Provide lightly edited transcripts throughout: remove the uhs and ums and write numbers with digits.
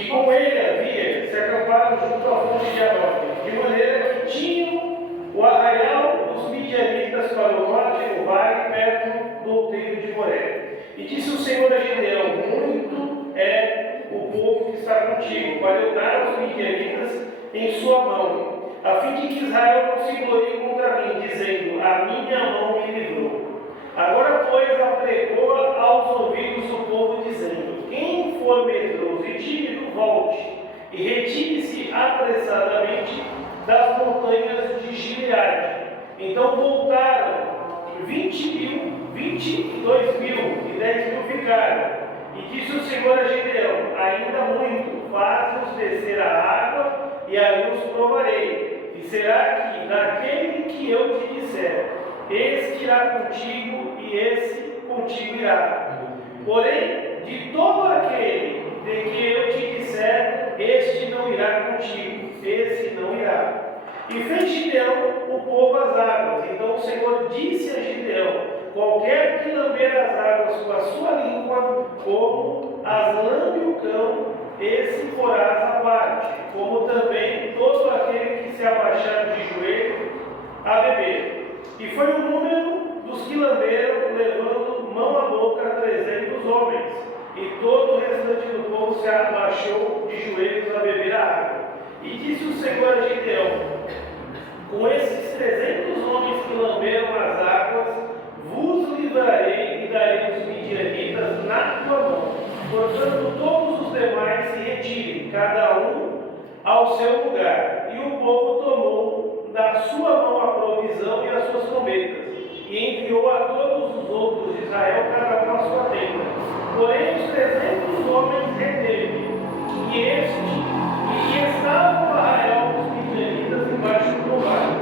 que com ele havia se acamparam junto à fonte de Jaboque, de maneira que tinham o arraial dos midianitas para o norte no vale, perto do outeiro de Moré. E disse o Senhor a Gideão: muito é o povo que está contigo, para eu dar aos midianitas em sua mão, a fim de que Israel não se glorie contra mim, dizendo: a minha mão me livrou. Agora, pois, apregou aos ouvidos do povo, dizendo: quem for medroso e tímido, volte, e retire-se apressadamente das montanhas de Gileade. Então voltaram 22 mil, e 10 mil ficaram. E disse o Senhor a Gideão: ainda muito, faz-nos descer a água, e ali os provarei. E será que naquele que eu te disser, este irá contigo, e esse contigo irá. Porém, de todo aquele de que eu te disser, este não irá contigo, esse não irá. E fez Gideão o povo às águas. Então o Senhor disse a Gideão: qualquer que lamber as águas com a sua língua, como as lambe o cão, esse porás à parte, como também todo aquele que se abaixar de joelho a beber. E foi o número dos que lamberam, levando mão à boca 300 homens. E todo o restante do povo se abaixou de joelhos a beber a água. E disse o Senhor a Gideão: com esses 300 homens que lamberam as águas, vos livrarei e darei os midianitas na tua mão. Portanto, todos os demais se retirem, cada um ao seu lugar. E o povo tomou da sua mão a provisão e as suas trombetas, e enviou a todos os outros de Israel, cada um a sua tenda. Porém, os 300 homens reteve, e estavam no arraial dos midianitas embaixo do vale.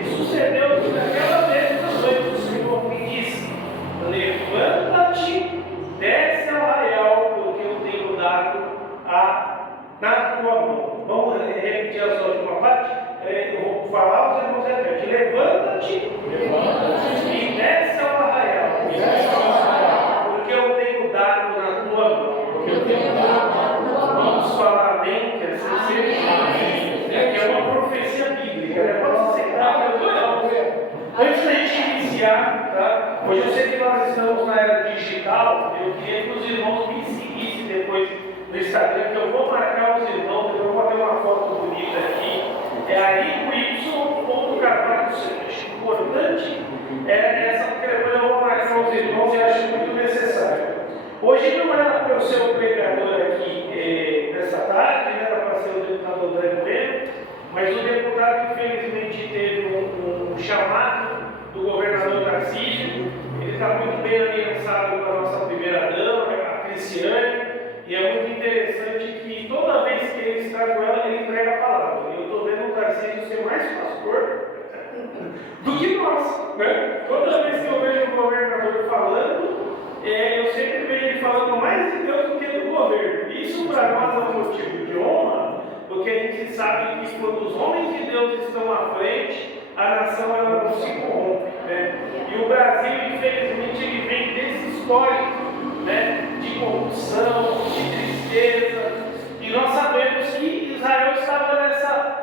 E sucedeu que naquela mesma noite o Senhor me disse: levanta-te, desce ao arraial, porque eu tenho dado na tua mão. Vamos repetir a sua última parte? Eu vou falar, os irmãos repetem: levanta-te, e desce ao arraial, porque eu tenho dado na tua mão. Vamos falar bem, que assim seja. Que é uma profecia bíblica, né? Pode sentar, meu Deus. Antes da gente iniciar, tá? Hoje eu sei que nós estamos na era digital. Eu queria que os irmãos me seguissem depois no Instagram, que eu vou marcar os irmãos, depois eu vou bater uma foto bonita aqui. É aí o Y.Carvalho. Acho importante essa, porque depois eu vou marcar os irmãos e acho muito necessário. Hoje não era para eu ser o pregador aqui nessa tarde, era para ser o deputado André Bueno, mas o deputado infelizmente teve um chamado do governador Tarcísio. Ele está muito bem aliançado com a nossa primeira-dama, a Cristiane, e é muito interessante que toda vez que ele está com ela, ele entrega a palavra. E eu estou vendo o Tarcísio ser mais pastor do que nós, né? Toda vez que eu vejo o governador falando, eu sempre vejo ele falando mais de Deus do que do governo. Isso para nós é um motivo de honra, porque a gente sabe que quando os homens de Deus estão à frente, a nação ela não se corrompe, né? E o Brasil, infelizmente, ele vem desse histórico, né, de corrupção, de tristeza, e nós sabemos que Israel estava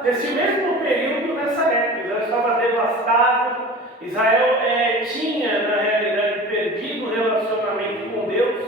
nesse mesmo período, nessa época. Israel estava devastado, Israel tinha, na realidade, perdido o relacionamento com Deus,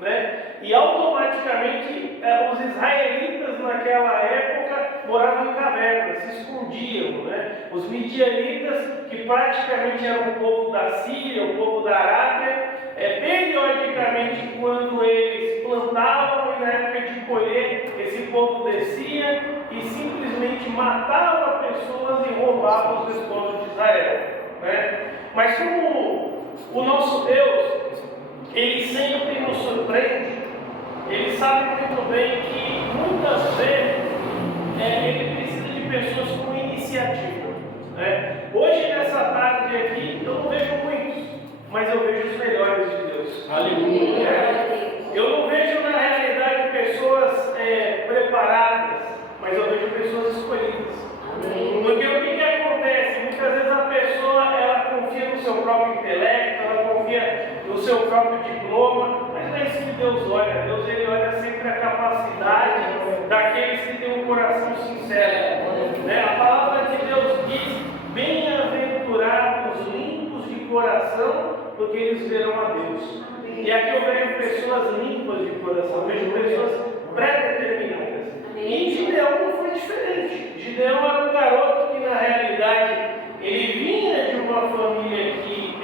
né? E automaticamente os israelitas naquela época moravam em cavernas, se escondiam, né? Os midianitas, que praticamente eram o povo da Síria, o povo da Arábia, periodicamente, quando eles plantavam e na época de colher, esse povo descia e simplesmente matava pessoas e roubava os despojos de Israel, né? Mas como o nosso Deus, ele sempre nos surpreende, ele sabe muito bem que muitas vezes ele precisa de pessoas com iniciativa, né? Hoje, nessa tarde aqui, eu não vejo muitos, mas eu vejo os melhores de Deus. Aleluia! Eu não vejo na realidade pessoas preparadas, mas eu vejo pessoas escolhidas. Porque o que acontece? Muitas vezes a pessoa ela confia no seu próprio intelecto, ela confia no seu próprio diploma, mas não é isso que Deus olha. Deus ele olha sempre a capacidade aqueles que têm um coração sincero. Né? A palavra de Deus diz: bem-aventurados limpos de coração, porque eles verão a Deus. E aqui eu vejo pessoas limpas de coração, vejo pessoas pré-determinadas. E Gideão não foi diferente. Gideão era um garoto que, na realidade, ele vinha de uma família que,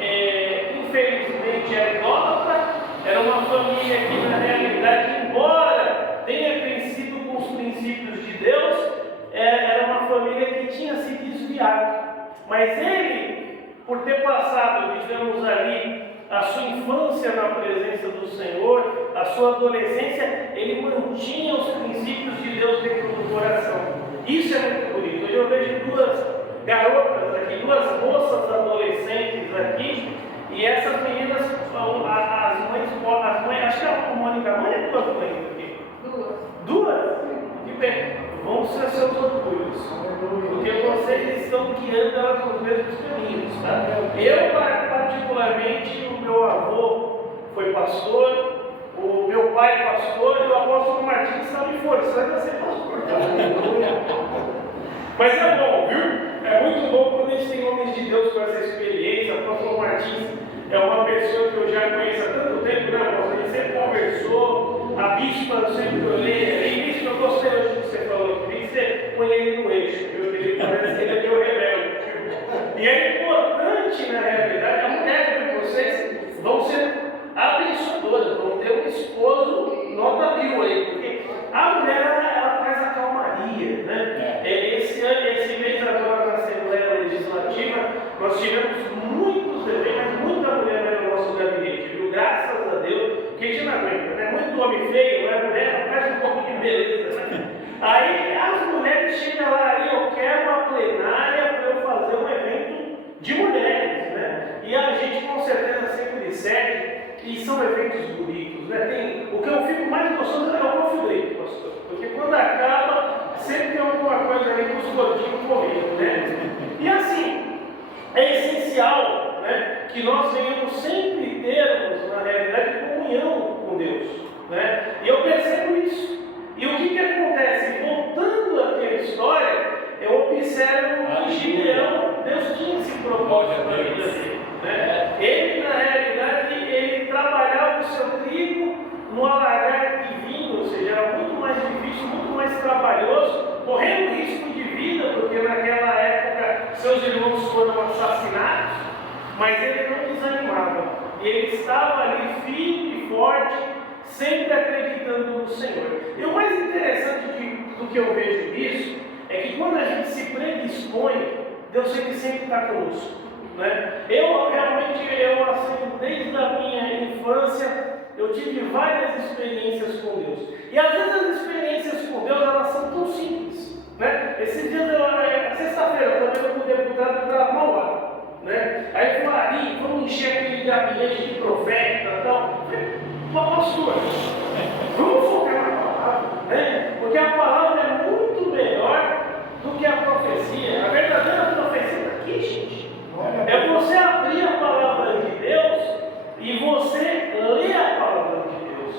infelizmente, era idólatra. Era uma família que, na realidade, embora tenha crescido com os princípios de Deus, era uma família que tinha se desviado. Mas ele, por ter passado, digamos ali, a sua infância na presença do Senhor, a sua adolescência, ele mantinha os princípios de Deus dentro do coração. Isso é muito bonito. Hoje eu vejo duas garotas aqui, duas moças adolescentes aqui, e essas meninas, as mães, acho que a Mônica, a mãe é duas mães aqui. Duas? Que bem, vão ser seus orgulhos, porque vocês estão guiando elas nos mesmos caminhos. Tá? Eu, particularmente, o meu avô foi pastor, o meu pai pastor, e o apóstolo Martins está me forçando a ser pastor. Mas é bom, viu? É muito bom quando a gente tem homens de Deus com essa experiência. O apóstolo Martins é uma pessoa que eu já conheço há tanto tempo, né, apóstolo? A gente sempre conversou, a bispa eu sempre olhei, e bispa, eu gostei hoje do que você falou, que você põe ele no eixo, viu? Ele parece que ele é meu rebelde. E é importante, na realidade, a mulher de vocês vão ser abençoadoras, vão ter um esposo nota mil aí, porque a mulher ela traz a calmaria, né? Esse mês agora na Assembleia Legislativa, nós tivemos muitos eventos, mas muita mulher no nosso gabinete, viu? Graças a Deus, que a gente não aguenta, né? Muito homem feio, a mulher traz um pouco de beleza, né? Aí as mulheres chegam lá, e eu quero a plenária para eu fazer um evento de mulheres, né? E a gente com certeza sempre cede, e são eventos bonitos, né? O que eu fico mais gostoso é o conflito, pastor, porque quando acaba, sempre tem alguma coisa ali com os gordinhos correndo, né? E assim, é essencial, né, que nós venhamos sempre termos, na realidade, comunhão com Deus, né? E eu percebo isso. E o que acontece? Voltando aqui à história, eu observo que Gideão, Deus tinha esse propósito na vida dele, né? Ele, na realidade, ele trabalhava o seu trigo no alargar de vinho, ou seja, era muito mais difícil, muito mais trabalhoso, correndo risco de vida, porque naquela época seus irmãos foram assassinados, mas ele não desanimava. Ele estava ali firme e forte, sempre acreditando no Senhor. E o mais interessante do que eu vejo nisso é que quando a gente se predispõe, Deus sempre está conosco, né? Eu realmente, assim, desde a minha infância, eu tive várias experiências com Deus. E às vezes as experiências com Deus, elas são tão simples, né? Esses dias, sexta-feira, eu também fui deputado para Mauá, né? Aí eu falei, vamos encher aquele gabinete de profeta e tal. Pastor, vamos focar na palavra, né? Porque a palavra é muito melhor do que a profecia. A verdadeira profecia está aqui, gente. É você abrir a palavra de Deus e você ler a palavra de Deus.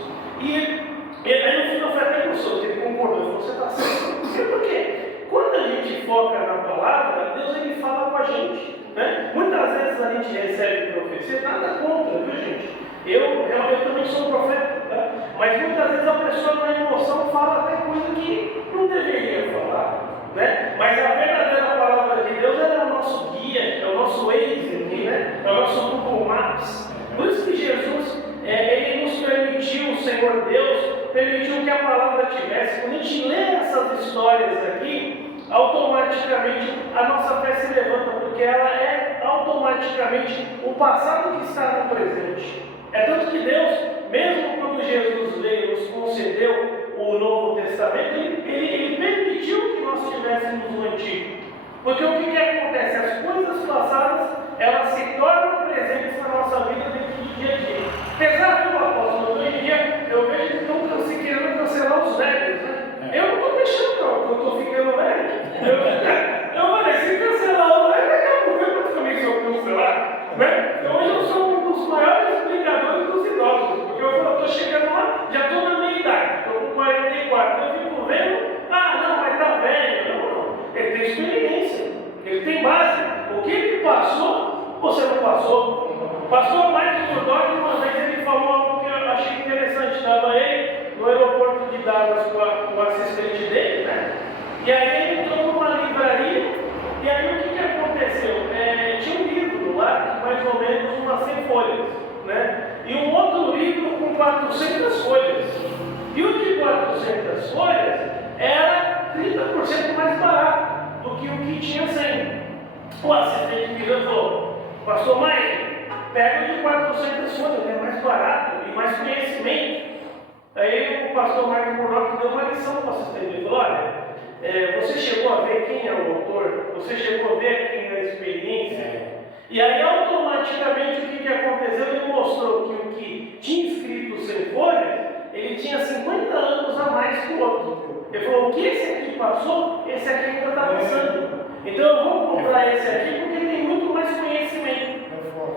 E aí no final foi até gostoso, ele concordou, você está certo. Por quê? Quando a gente foca na palavra, Deus ele fala com a gente, né? Muitas vezes a gente recebe profecia, nada contra, viu, gente? Eu também sou profeta, tá? Mas muitas vezes a pessoa na emoção fala até coisa que não deveria falar, né? Mas a verdadeira palavra de Deus é o nosso guia, é o nosso Waze aqui, né? É o nosso Google Maps. Por isso que Jesus, ele nos permitiu, o Senhor Deus, permitiu que a palavra tivesse. Quando a gente lê essas histórias aqui, automaticamente a nossa fé se levanta, porque ela é automaticamente o passado que está no presente. É tanto que Deus, mesmo quando Jesus veio, nos concedeu o Novo Testamento, ele permitiu que nós tivéssemos o Antigo. Porque o que acontece? As coisas passadas, elas se tornam presentes na nossa vida dentro do dia a dia. Apesar do apóstolo, hoje em dia, eu vejo que estão se querendo cancelar os velhos, né? Eu não estou deixando não, porque eu estou ficando velho. Eu falei, se cancelar o velho, daqui a pouco eu também sou cancelado, né? Então hoje eu sou um dos maiores brigadores dos idosos, porque eu estou chegando lá, já estou na meia idade, estou com 44, eu fico vendo, pastor Michael Murdock, uma vez ele falou algo que eu achei interessante. Estava ele no aeroporto de Dallas com o assistente dele, né? E aí ele entrou numa livraria, e aí o que aconteceu? Tinha um livro lá, mais ou menos umas 100 folhas, né? E um outro livro com 400 folhas. E o de 400 folhas era 30% mais barato do que o que tinha 100. O assistente virou e falou: pastor Michael, pega o de 400 folhas, é mais barato e mais conhecimento. Aí o pastor Michael Murdock deu uma lição para o assistente. Ele falou: olha, você chegou a ver quem é o autor? Você chegou a ver quem é a experiência? E aí automaticamente o que aconteceu? Ele mostrou que o que tinha escrito 100 folhas, ele tinha 50 anos a mais que o outro. Ele falou: o que esse aqui passou, esse aqui ainda está passando. Então eu vou comprar esse aqui porque tem muito mais conhecimento.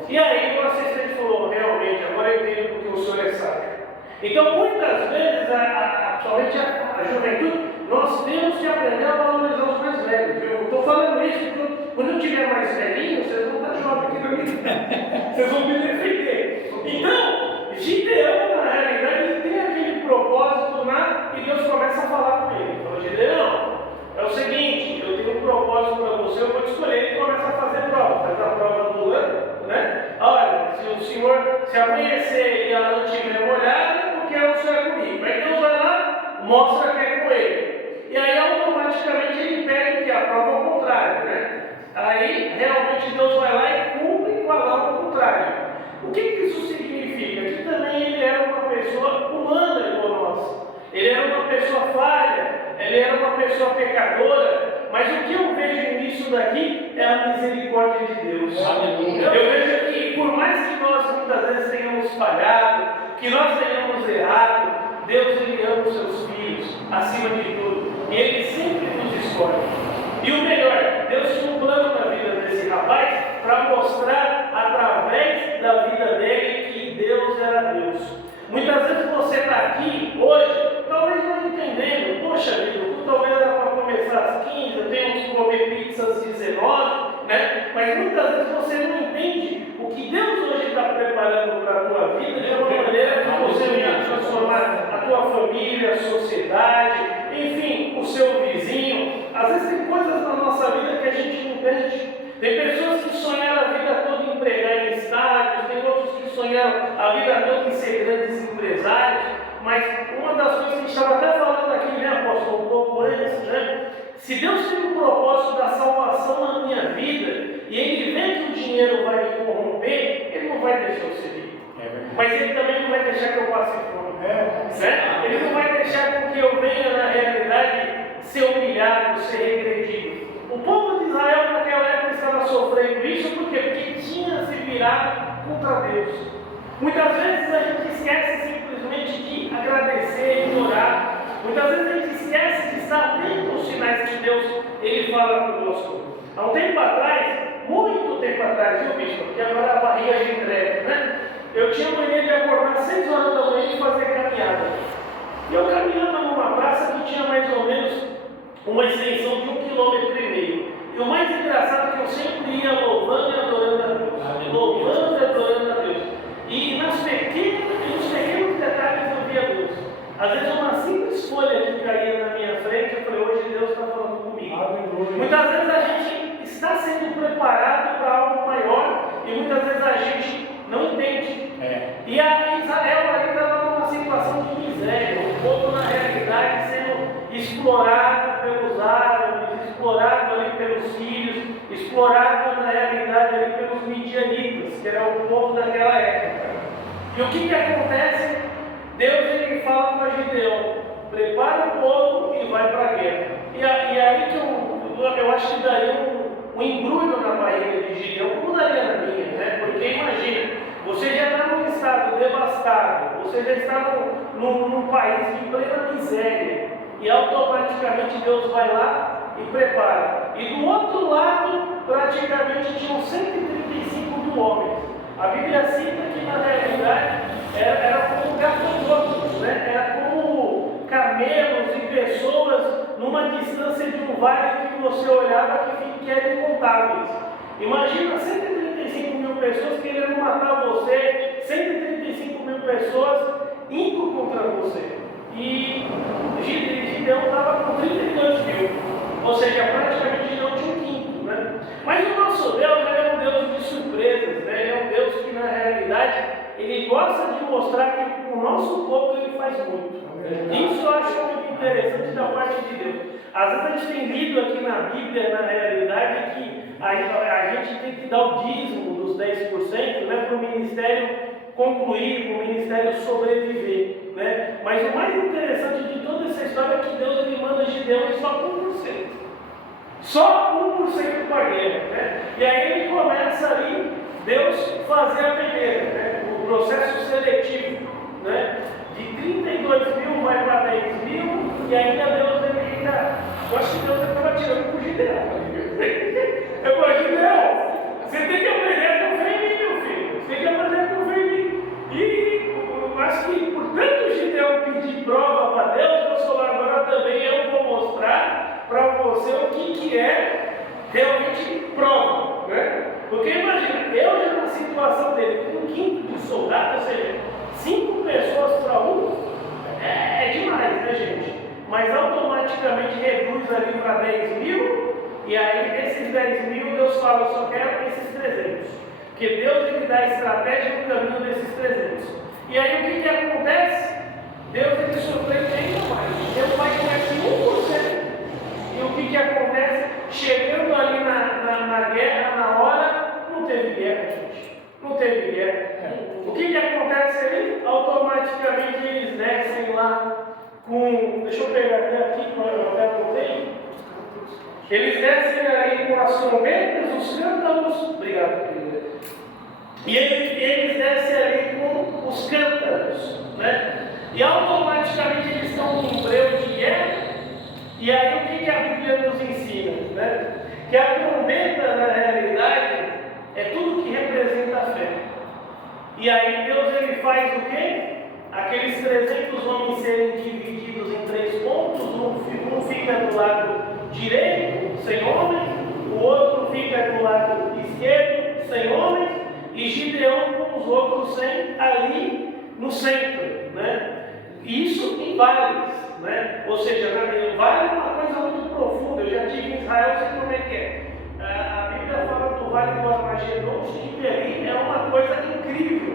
E aí o assistente falou: realmente, agora eu entendo porque o senhor é sábio. Então muitas vezes, principalmente a juventude, nós temos que aprender a valorizar os mais velhos. Eu estou falando isso porque quando eu tiver mais velhinho, vocês vão estar jovens aqui na minha. Vocês vão me defender. Então, Gideão, na realidade, ele tem aquele propósito lá e Deus começa a falar com ele. Ele falou: Gideão, é o seguinte, eu tenho um propósito para você, eu vou te escolher. Ele começa a fazer prova, faz a prova do ano, né? Olha, se o senhor, se amanhecer e a lã estiver molhada, porque é o senhor é comigo. Aí Deus vai lá, mostra que é com ele. E aí automaticamente ele pega o que? A prova ao contrário, né? Aí realmente Deus vai lá e cumpre com a lã ao contrário. O que isso significa? Que também ele era uma pessoa humana igual nós. Ele era uma pessoa falha, ele era uma pessoa pecadora, mas o que eu vejo nisso daqui é a misericórdia de Deus. Eu vejo que por mais que nós muitas vezes tenhamos falhado, que nós tenhamos errado, Deus ele ama os seus filhos acima de tudo. E ele sempre nos escolhe. E o melhor, Deus tinha um plano na vida desse rapaz para mostrar através da vida dele que Deus era Deus. Muitas vezes você está aqui hoje, talvez não entendendo, poxa vida, talvez era para começar às 15, eu tenho que comer pizza às 19, né? Mas muitas vezes você não entende o que Deus hoje está preparando para a tua vida de uma maneira que você venha transformar a tua família, a sociedade, enfim, o seu vizinho. Às vezes tem coisas na nossa vida que a gente não entende. Tem pessoas que sonharam a vida toda em pregar em estádios, tem outros que sonharam a vida toda em ser grandes empresários, mas uma das coisas que a gente estava até falando aqui, né, apóstolo, um pouco antes, né? Se Deus tem um propósito da salvação na minha vida, e Ele vê que o dinheiro vai me corromper, Ele não vai deixar eu ser rico. Mas Ele também não vai deixar que eu passe fome. Né? Ele não vai deixar com que eu venha, na realidade, ser humilhado, ser regredido. O povo de Israel naquela época estava sofrendo isso porque tinha se virado contra Deus. Muitas vezes a gente esquece simplesmente de agradecer e orar. Muitas vezes a gente esquece de estar atento aos sinais que Deus ele fala conosco. Há um tempo atrás, muito tempo atrás, viu, bispo? Porque agora a barriga de entrega, né? Eu tinha mania de acordar às 6 horas da manhã e fazer caminhada. E eu caminhava numa praça que tinha mais ou menos uma extensão de 1,5 km. E o mais engraçado é que eu sempre ia louvando e adorando a Deus. Louvando e adorando a Deus. E nos pequenos detalhes eu via Deus. Às vezes uma simples folha que caía na minha frente, eu falei: hoje Deus está falando comigo. Muitas vezes a gente está sendo preparado para algo maior e muitas vezes a gente não entende. E a Israel ali estava numa situação de miséria, o povo na realidade sendo explorado pelos árabes, explorado ali pelos sírios, explorado na realidade ali pelos midianitas, que era o povo daquela época. E o que acontece? Deus ele fala para Gideão: prepara o povo e vai para a guerra. E aí que eu acho que daria um embrulho na barriga de Gideão, como daria na minha, né? Porque imagina, você já está num estado devastado, você já está num país de plena miséria, e automaticamente Deus vai lá e prepara. E do outro lado, praticamente tinham 135 mil homens. A Bíblia cita que na realidade era como gafanhotos, né? Era como camelos e pessoas numa distância de um vale que você olhava que eram incontáveis. Imagina 135 135 mil pessoas querendo matar você, 135 mil pessoas indo contra você. E Gideão estava com 32 mil, ou seja, praticamente Gideão tinha um quinto, né? Mas o nosso Deus, ele é um Deus de surpresas, né? Ele é um Deus que na realidade, ele gosta de mostrar que o nosso povo ele faz muito. Isso eu acho muito interessante da parte de Deus. Às vezes a gente tem lido aqui na Bíblia, na realidade, que a gente tem que dar o dízimo dos 10%, né, para o ministério concluir, para o ministério sobreviver. Né? Mas o mais interessante de toda essa história é que Deus ele manda Gideão só com 1%. Só 1% para a guerra. Né? E aí ele começa ali, Deus fazer a peneira, né? O processo seletivo. Né? De 32 mil vai para 10 mil, e ainda Deus ainda. Eu acho que Deus estava tirando por Gideão. Eu falei, Gideão, você tem que aprender a confiar em mim, meu filho. Você tem que aprender a confiar em mim. E eu acho que, por tanto Gideão pedir prova para Deus, Deus falou, agora também eu vou mostrar para você o que é realmente prova. Né? Porque imagina, eu já na situação dele, com um quinto de soldado, ou seja, 5 pessoas para um, é demais, né, gente? Mas automaticamente reduz ali para 10 mil, e aí desses 10 mil, Deus fala, eu só quero esses 300. Porque Deus ele dá estratégia no caminho desses 300. E aí o que acontece? Deus ele surpreende ainda mais. Deus vai conhecer 1%. E o que acontece? Chegando ali na guerra, na hora, não teve guerra, gente. Não teve guerra. O que acontece ali? Automaticamente eles descem lá com. Deixa eu pegar até aqui, que eu até anotei. Eles descem ali com as trombetas, os cântaros. Obrigado, querida. E eles descem ali com os cântaros. Né? E automaticamente eles estão com um breu de guerra. E aí o que a Bíblia nos ensina? Né? Que a trombeta, na realidade, é tudo que representa a fé. E aí Deus ele faz o quê? Aqueles 300 homens serem divididos em 3 pontos, um fica do lado direito, sem homens, o outro fica do lado esquerdo, sem homens, e Gideão com os outros 100 ali no centro. Né? Isso em vales. Né? Ou seja, vale é uma coisa muito profunda. Eu já estive em Israel, sei como é que é. A Bíblia fala do Vale do Armagedon, que ali é uma coisa incrível.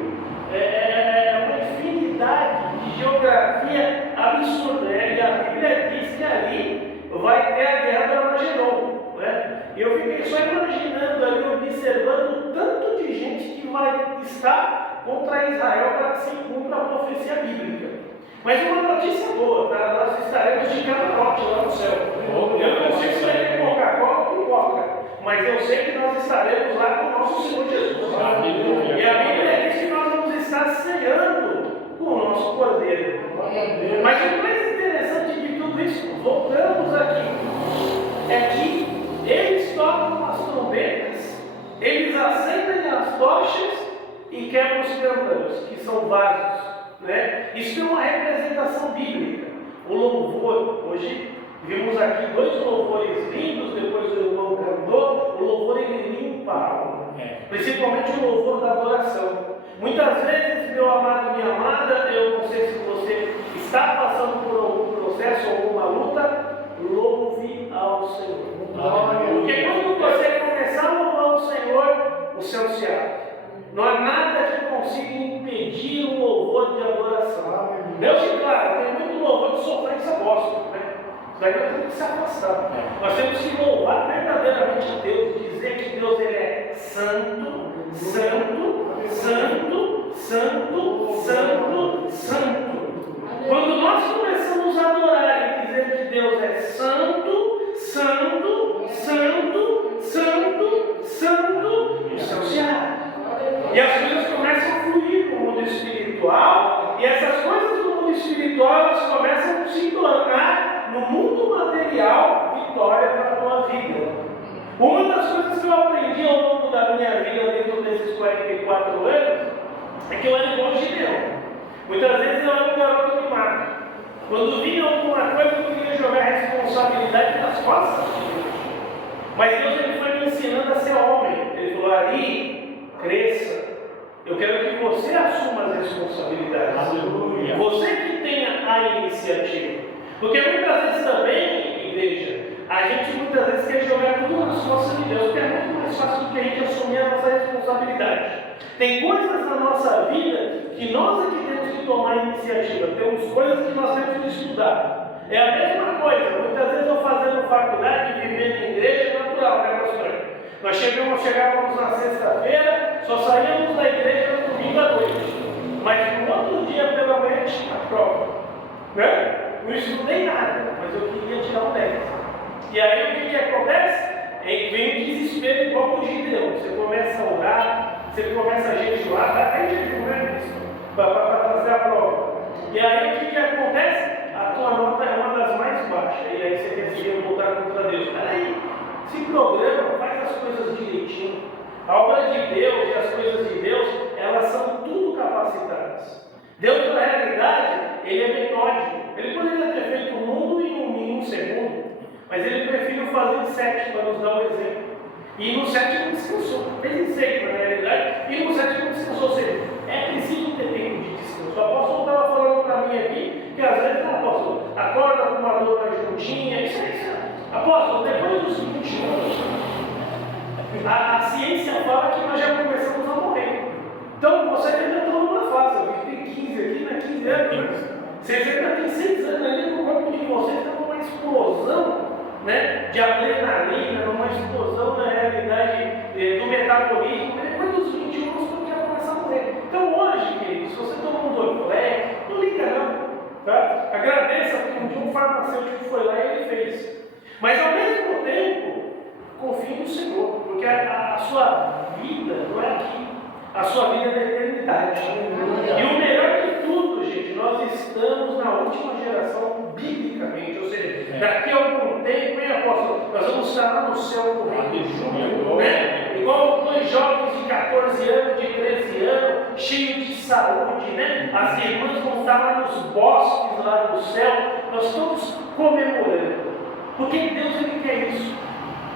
É uma infinidade de geografia absurda. Né? E a Bíblia diz que ali vai ter a guerra do Armagedon. Né? E eu fiquei só imaginando ali, observando o tanto de gente que vai estar contra Israel para que se cumpra a profecia bíblica. Mas uma notícia boa, tá? Nós estaremos de camarote lá no céu. Eu não sei se vai ter Coca-Cola ou pipoca, mas eu sei que nós estaremos lá com o nosso Senhor Jesus. E a Bíblia diz que nós vamos estar ceando com o nosso Cordeiro. Mas o mais interessante de tudo isso, voltamos aqui, é que eles tocam as trombetas, eles acendem as tochas e quebram os cântaros, que são vasos. Né? Isso tem uma representação bíblica. O louvor, hoje vimos aqui 2 louvores lindos, depois o irmão cantou. O louvor ele limpa a alma, principalmente o louvor da adoração. Muitas vezes, meu amado, minha amada, eu não sei se você está passando por algum processo ou alguma luta, louve ao Senhor. Porque quando você começar a louvar o Senhor, o céu se abre. Não há nada que consiga impedir um louvor de adoração. Deus, claro, tem muito louvor de sofrência gospel, né? Daí nós temos que se afastar. Nós temos que louvar verdadeiramente a Deus, dizer que Deus ele é santo, santo, santo, santo, santo, santo. Quando nós começamos a adorar e dizer que Deus é santo, santo, santo, santo, santo, o céu se abre. E as coisas começam a fluir no mundo espiritual, e essas coisas do mundo espiritual elas começam a se tornar no mundo material vitória para a tua vida. Uma das coisas que eu aprendi ao longo da minha vida dentro desses 44 anos é que eu era igual Gideão. Muitas vezes eu era um garoto mimado. Quando vinha alguma coisa eu queria jogar a responsabilidade nas costas de Deus. Mas Deus ele foi me ensinando a ser homem. Ele falou, Ari, cresça. Eu quero que você assuma as responsabilidades. Aleluia. Você que tenha a iniciativa. Porque muitas vezes também, igreja, a gente muitas vezes quer jogar tudo nas costas de Deus, porque é muito mais fácil do que a gente assumir a nossa responsabilidade. Tem coisas na nossa vida que nós é que temos que tomar a iniciativa. Temos coisas que nós temos que estudar. É a mesma coisa. Muitas vezes eu fazendo faculdade e vivendo em igreja é natural, né, pastor? Nós chegávamos na sexta-feira, só saíamos da igreja no domingo à noite. Mas no outro dia pela manhã tinha a prova. Né? Não estudei nada, mas eu queria tirar um 10. E aí o que acontece? Vem o desespero igual o Gideão. Você começa a orar, você começa a jejuar, até jejum, né? Para fazer a prova. E aí o que acontece? A tua nota é uma das mais baixas. E aí você decide voltar contra Deus. Peraí, se programa, faz as coisas direitinho. A obra de Deus e as coisas de Deus, elas são tudo capacitadas. Deus, na realidade, ele é metódico. Ele poderia ter feito o mundo em um segundo, mas ele preferiu fazer em 7 para nos dar um exemplo. E no 7 não descansou. Fez em 6 na realidade, e no 7 não descansou. Ou seja, é preciso ter tempo de descanso. O apóstolo estava falando para mim aqui que às vezes, apóstolo, acorda com uma dor na juntinha, isso aí. Apóstolo, depois dos 20 anos, a ciência fala que nós já começamos a morrer. Então você ainda está numa fase, eu tenho 15 aqui, né? 15 anos. Vocês ainda têm 6 anos ainda, que o corpo de vocês está numa explosão, né, de adrenalina, numa explosão na realidade do metabolismo. Depois dos 21 anos você já começa a morrer. Então hoje, queridos, se você tomou um Dorflex, não liga não. Tá? Agradeça porque um dia um farmacêutico foi lá e ele fez. Mas ao mesmo tempo, confie no Senhor, porque a sua vida não é aqui, a sua vida é da eternidade. E o melhor de tudo, gente, nós estamos na última geração biblicamente, ou seja, daqui a algum tempo, hein, apóstolo, nós vamos estar lá no céu correndo junto, né? Igual 2 jovens de 14 anos, de 13 anos, cheios de saúde, né? As irmãs vão estar lá nos bosques, lá no céu, nós todos comemorando. Porque Deus ele quer isso.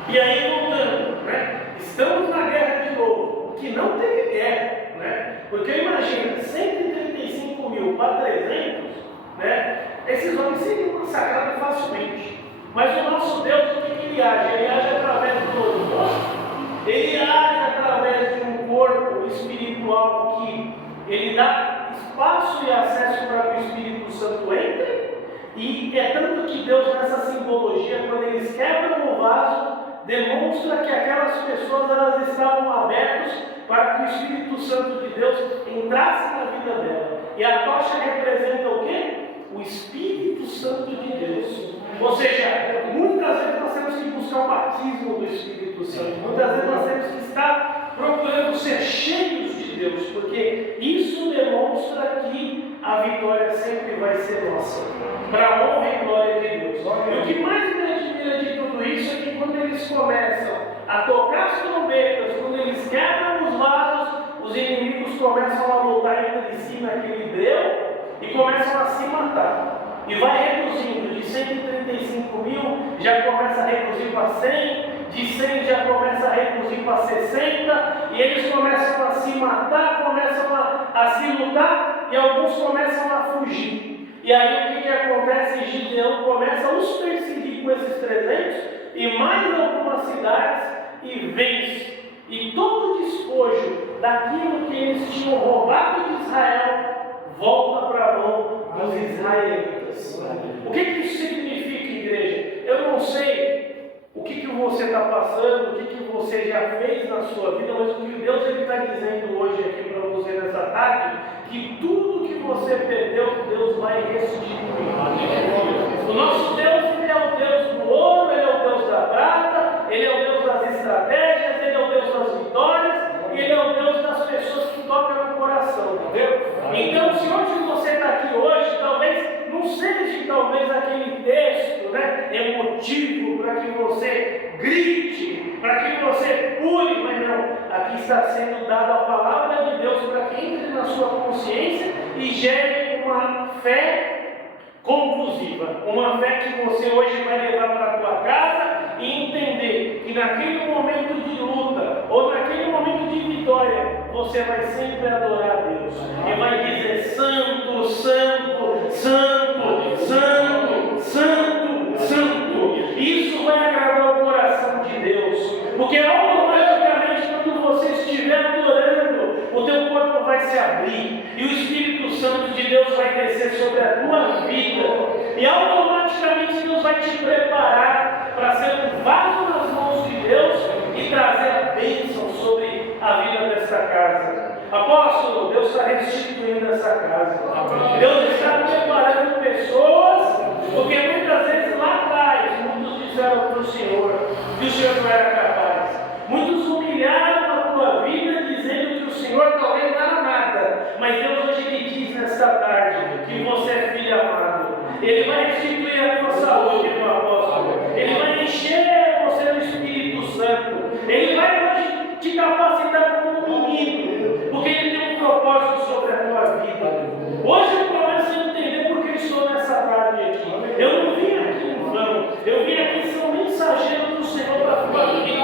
E aí voltando, né? Estamos na guerra de novo, que não teve guerra, né? Porque imagina, 135 mil para 300, né? Esses homens seriam massacrados facilmente. Mas o nosso Deus, o que ele age? Ele age através do holocausto, ele age através de um corpo espiritual que ele dá espaço e acesso para que o Espírito Santo entre. E é tanto que Deus, nessa simbologia, quando eles quebram o vaso, demonstra que aquelas pessoas elas estavam abertas para que o Espírito Santo de Deus entrasse na vida dela. E a tocha representa o quê? O Espírito Santo de Deus. Ou seja, muitas vezes nós temos que buscar o batismo do Espírito Santo. Muitas vezes nós temos que estar procurando ser cheios de Deus, porque isso demonstra que a vitória sempre vai ser nossa, para a honra e glória de Deus. E o que mais me admira de tudo isso é que quando eles começam a tocar as trombetas, quando eles quebram os vasos, os inimigos começam a lutar entre si naquele breu e começam a se matar. E vai reduzindo, de 135 mil já começa a reduzir para 100, de 100 já começa a reduzir para 60, e eles começam a se matar, começam a se lutar, e alguns começam a fugir. E aí o que acontece? Gideão começa a os perseguir com esses 300 e mais algumas cidades e vence. E todo o despojo daquilo que eles tinham roubado de Israel volta para a mão dos israelitas. O que isso significa, igreja? Eu não sei o que você está passando, o que você já fez na sua vida, mas o que Deus está dizendo hoje aqui para você nessa tarde, que tudo que você perdeu, Deus vai restituir. O nosso Deus, ele é o Deus do ouro, ele é o Deus da prata, ele é o Deus das estratégias, ele é o Deus das vitórias, e ele é o Deus das pessoas que tocam no coração, entendeu? Então, se hoje você está aqui hoje, talvez não seja talvez aquele texto, né, emotivo para que você grite, para que você pule, mas não. Aqui está sendo dada a palavra de Deus para que entre na sua consciência e gere uma fé conclusiva, uma fé que você hoje vai levar para a tua casa e entender que naquele momento de luta ou naquele momento de vitória, você vai sempre adorar a Deus e vai dizer: Santo, Santo, Santo, Santo, Santo, Santo. Isso vai agradar o coração de Deus, porque automaticamente, quando você estiver adorando, o teu corpo vai se abrir e o Espírito Santo de Deus vai descer sobre a tua vida, e automaticamente Deus vai te preparar para ser um vaso nas mãos de Deus e trazer a bênção sobre a vida dessa casa. Apóstolo, Deus está restituindo essa casa. Deus está preparando pessoas, porque muitas vezes lá atrás, muitos disseram para o Senhor que o Senhor não era capaz. Muitos humilharam a tua vida, dizendo que o Senhor talvez não era nada. Mas Deus hoje lhe diz nesta tarde que você é filho amado. Ele vai restituir a tua saúde, meu apóstolo. Ele vai encher você do Espírito Santo. Ele vai hoje te capacitar como um menino, porque Ele tem um propósito sobre a tua vida. Hoje eu começo a entender porque eu estou nessa tarde aqui. Eu não vim aqui em vão, eu vim aqui ser um mensageiro do Senhor para a tua vida.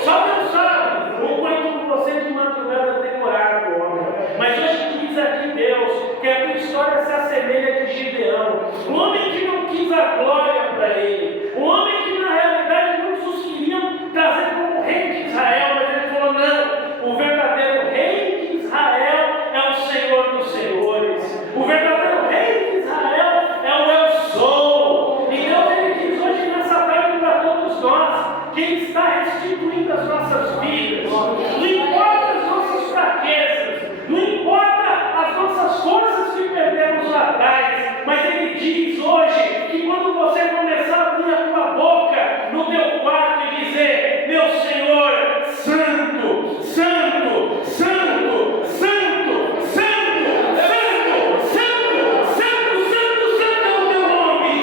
Só Deus sabe o quanto você de madrugada tem orado, homem. Mas hoje diz aqui Deus que a tua história se assemelha a de Gideão, um homem que não quis a glória para ele, um homem que na realidade muitos queriam trazer como rei de Israel, mas ele falou: não, o verdadeiro rei de Israel é o Senhor dos Senhores, o verdadeiro rei de Israel é o Eu Sou. E Deus, Ele diz hoje nessa tarde para todos nós que Ele está restituindo as nossas vidas. Não importa as nossas fraquezas, não importa as nossas forças que perdemos lá atrás, mas Ele diz hoje que quando você começar a abrir a tua boca no teu quarto e dizer: meu Senhor, Santo, Santo, Santo, Santo, Santo, Santo, Santo, Santo, Santo, Santo é o teu nome,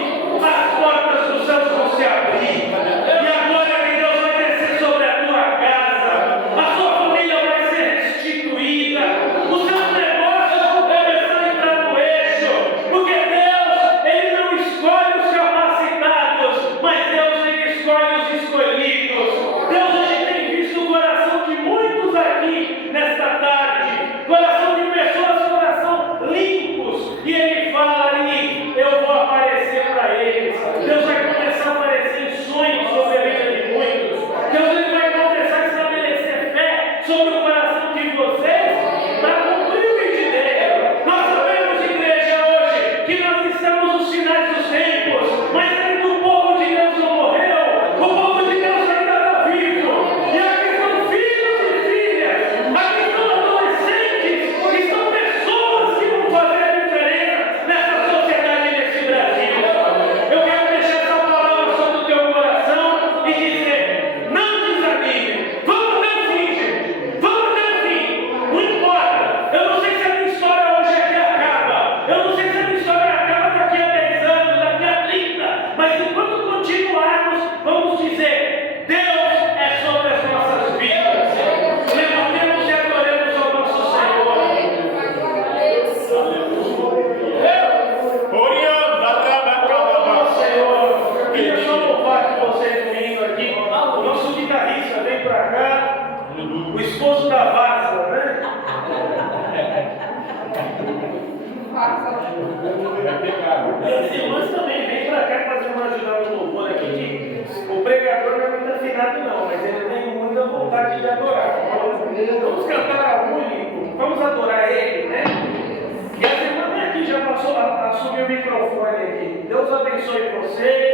as portas dos céus vão se abrir, e a glória de Deus vai descer sobre a tua casa, a sua família vai ser restituída, os seus negócios vão começar a entrar no eixo, porque Deus, Ele não escolhe os capacitados, mas Deus, Ele escolhe os escolhidos. Deus hoje tem visto o coração de muitos aqui nesta tarde, coração de pessoas, coração limpos, e Ele fala ali: eu vou aparecer para eles. Deus vai começar a aparecer em sonhos sobre a vida de muitos. Deus, Ele vai começar a estabelecer fé sobre o coração de vocês para cumprir o que dele. Nós sabemos, igreja, hoje que nós estamos nos finais dos tempos, mas ainda o povo de Deus não morreu, o povo de Deus ainda está vivo, e aqui são filhos e filhas, aqui são adolescentes, e são pessoas que vão fazer a diferença nessa sociedade, nesse Brasil. Eu quero deixar essa palavra sobre o teu coração e dizer: não desanime, vamos até o fim, gente, vamos até o fim, não importa. Eu não sei se a minha história hoje aqui acaba, eu não sei se a minha história acaba daqui a 10 anos, daqui a 30, mas enquanto continuarmos, vamos dizer: Deus é sobre as nossas vidas. Levantemos e adoremos ao nosso Senhor. Senhor, queria só louvar com vocês domingo aqui. O nosso guitarrista vem para cá, o esposo da Vaza, né? E as irmãs também vêm para cá fazer uma ajuda no louvor aqui, que o pregador não é muito afinado não, mas ele tem muita vontade de adorar. Vamos cantar ao único, vamos adorar ele, né? E as irmãs aqui já passou, assumiu o microfone aqui. Deus abençoe vocês.